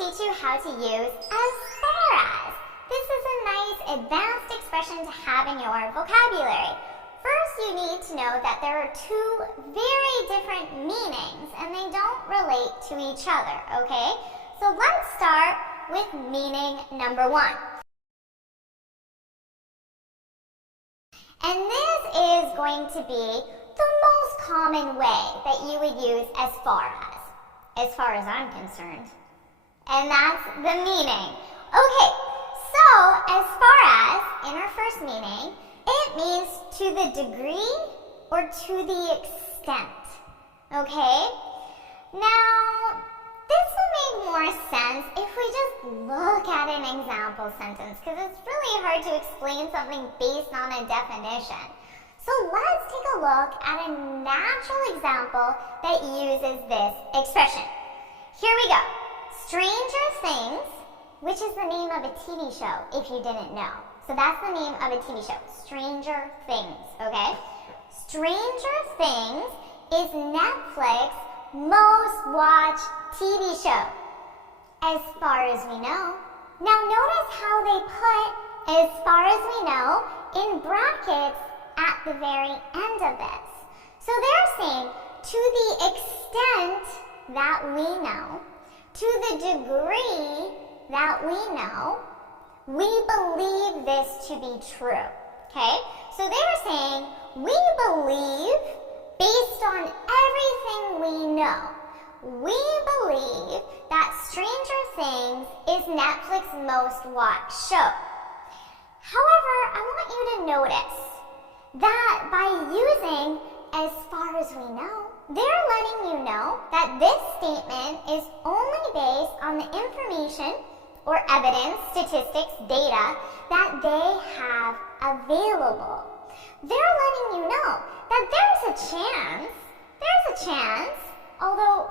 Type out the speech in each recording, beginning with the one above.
teach you how to use as far as. This is a nice advanced expression to have in your vocabulary. First, you need to know that there are two very different meanings and they don't relate to each other, okay? So let's start with meaning number one. And this is going to be the most common way that you would use as far as I'm concerned. And that's the meaning. Okay, so as far as, in our first meaning, it means to the degree or to the extent. Okay? Now, this will make more sense if we just look at an example sentence, because it's really hard to explain something based on a definition. So let's take a look at a natural example that uses this expression. Here we go. Stranger Things, which is the name of a TV show, if you didn't know. So that's the name of a TV show, Stranger Things, okay? Stranger Things is Netflix's most watched TV show, as far as we know. Now notice how they put as far as we know in brackets at the very end of this. So they're saying to the extent that we know, to the degree that we know, we believe this to be true. Okay? So they're saying we believe based on everything we know. We believe that Stranger Things is Netflix's most watched show. However, I want you to notice that by using as far as we know, they're letting you know that this statement is only based on the information or evidence, statistics, data that they have available. They're letting you know that there's a chance, although,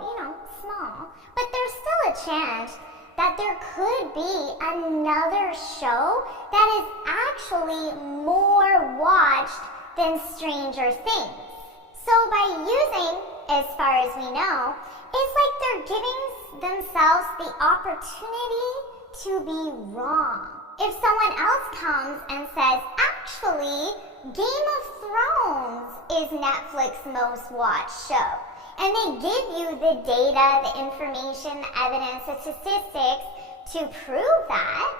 small, but there's still a chance that there could be another show that is actually more watched than Stranger Things. So by using as far as we know, it's like they're giving themselves the opportunity to be wrong. If someone else comes and says, actually, Game of Thrones is Netflix's most watched show, and they give you the data, the information, the evidence, the statistics to prove that,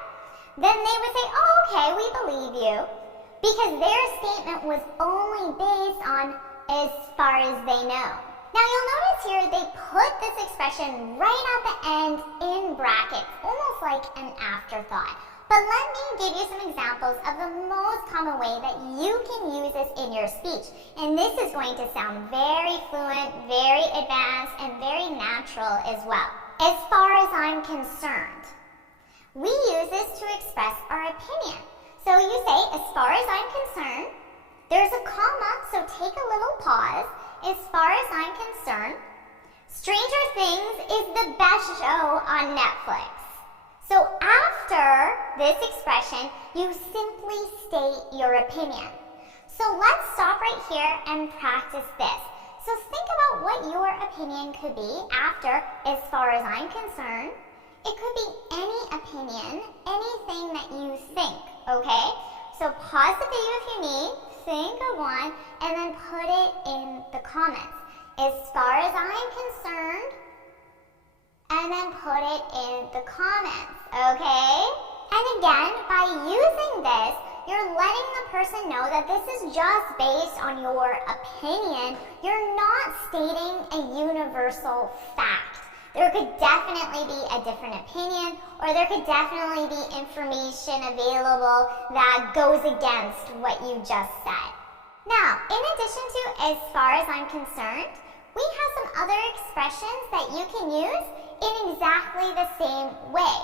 then they would say, oh, okay, we believe you, because their statement was only based on as far as they know. Now you'll notice here they put this expression right at the end in brackets, almost like an afterthought. But let me give you some examples of the most common way that you can use this in your speech. And this is going to sound very fluent, very advanced, and very natural as well. As far as I'm concerned, we use this to express our opinion. So you say, as far as I'm concerned, there's a comma, so take a little pause. As far as I'm concerned, Stranger Things is the best show on Netflix. So after this expression, you simply state your opinion. So let's stop right here and practice this. So think about what your opinion could be after, as far as I'm concerned. It could be any opinion, anything that you think, okay? So pause the video if you need, think of one, and then put it in the comments. As far as I'm concerned, and then put it in the comments, okay? And again, by using this, you're letting the person know that this is just based on your opinion. You're not stating a universal fact. There could definitely be a different opinion, or there could definitely be information available that goes against what you just said. Now, in addition to as far as I'm concerned, we have some other expressions that you can use in exactly the same way.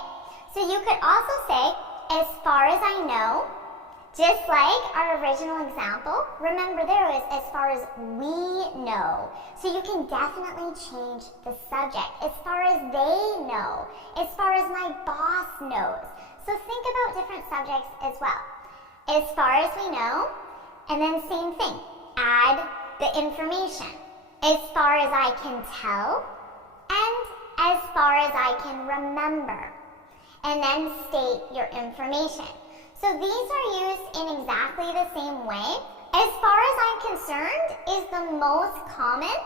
So you could also say, as far as I know, just like our original example. Remember, there was as far as we know. So you can definitely change the subject. As far as they know. As far as my boss knows. So think about different subjects as well. As far as we know, and then same thing. Add the information. As far as I can tell, and as far as I can remember. And then state your information. So these are used in exactly the same way. As far as I'm concerned is the most common,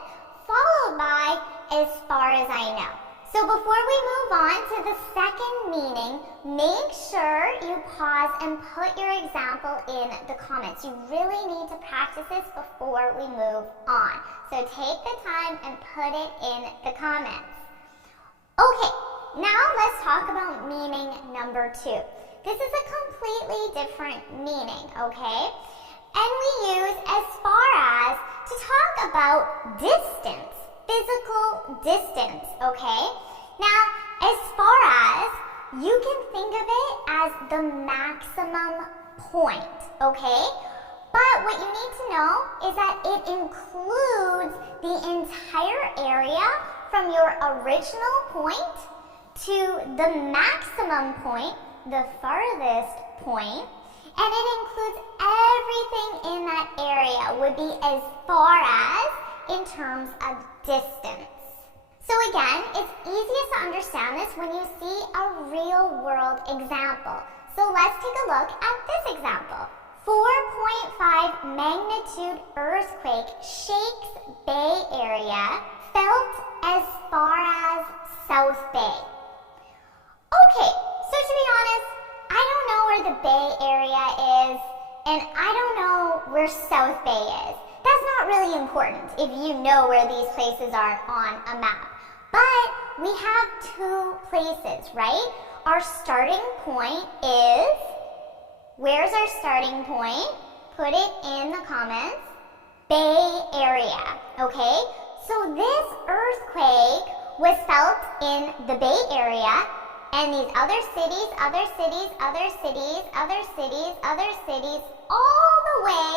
followed by as far as I know. So before we move on to the second meaning, make sure you pause and put your example in the comments. You really need to practice this before we move on. So take the time and put it in the comments. Okay, now let's talk about meaning number 2. This is a completely different meaning, okay? And we use as far as to talk about distance. Physical distance, okay? Now, as far as, you can think of it as the maximum point, okay? But what you need to know is that it includes the entire area from your original point to the maximum point, the farthest point, and it includes everything in that area would be as far as in terms of distance. So again, it's easiest to understand this when you see a real world example. So let's take a look at this example. 4.5 magnitude earthquake shakes Bay Area, felt as far as South Bay. Okay, so to be honest, I don't know where the Bay Area is, and I don't know where South Bay is. That's not really important if you know where these places are on a map. But we have 2 places, right? Our starting point is, where's our starting point? Put it in the comments. Bay Area, okay? So this earthquake was felt in the Bay Area, and these other cities, other cities, other cities, other cities, other cities, all the way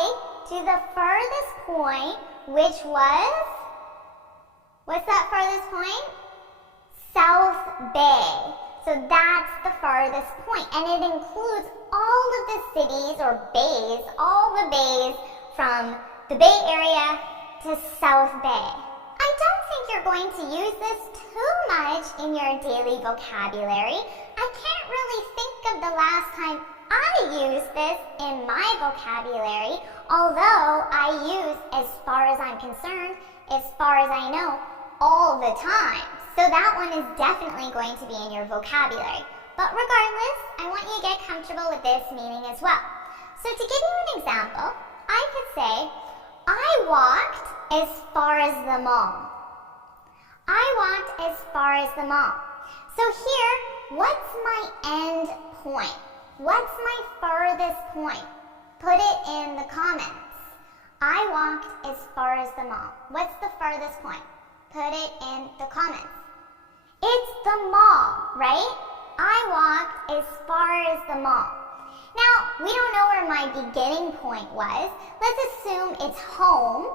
to the furthest point, which was, what's that farthest point? South Bay. So that's the farthest point, and it includes all of the cities or bays, all the bays from the Bay Area to South Bay. I don't think you're going to use this too much in your daily vocabulary. I can't really think of the last time I used this in my vocabulary, although I use, as far as I'm concerned, as far as I know, all the time. So that one is definitely going to be in your vocabulary. But regardless, I want you to get comfortable with this meaning as well. So to give you an example, I could say, I walked as far as the mall. I walked as far as the mall. So here, what's my end point? What's my furthest point? Put it in the comments. I walked as far as the mall. What's the furthest point? Put it in the comments. It's the mall, right? I walked as far as the mall. Now, we don't know where my beginning point was. Let's assume it's home.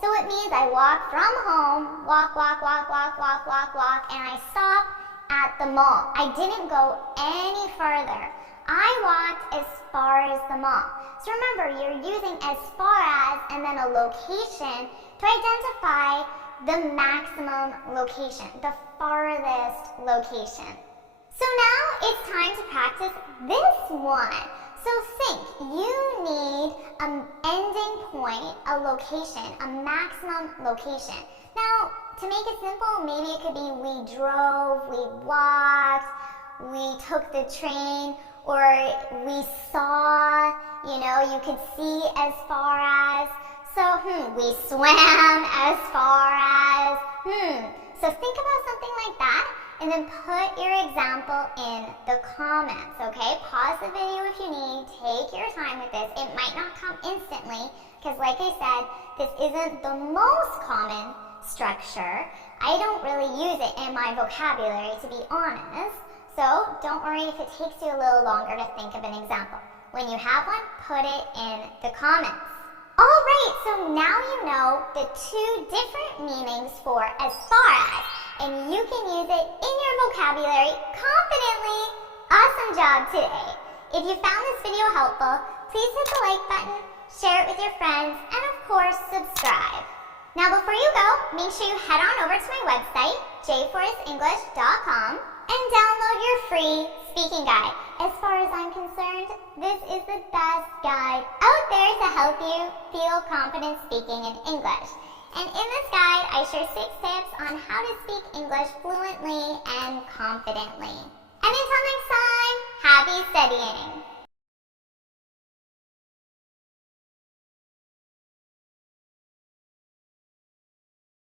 So it means I walk from home, walk, and I stop at the mall. I didn't go any further. I walked as far as the mall. So remember, you're using as far as and then a location to identify the maximum location, the farthest location. So now it's time to practice this one. So think, you need an ending point, a location, a maximum location. Now, to make it simple, maybe it could be we drove, we walked, we took the train, or we saw, you could see as far as. So, we swam as far as. So think about something like that, and then put your example in the comments, okay? Pause the video if you need. Take your time with this. It might not come instantly, because like I said, this isn't the most common structure. I don't really use it in my vocabulary, to be honest. So don't worry if it takes you a little longer to think of an example. When you have one, put it in the comments. Alright, so now you know the 2 different meanings for as far as, and you can use it in your vocabulary confidently. Awesome job today. If you found this video helpful, please hit the like button, share it with your friends, and of course, subscribe. Now before you go, make sure you head on over to my website, jforcesenglish.com and download your free speaking guide. As far as I'm concerned, this is the best guide out there to help you feel confident speaking in English. And in this guide, I share 6 tips on how to speak English fluently and confidently. And until next time, happy studying!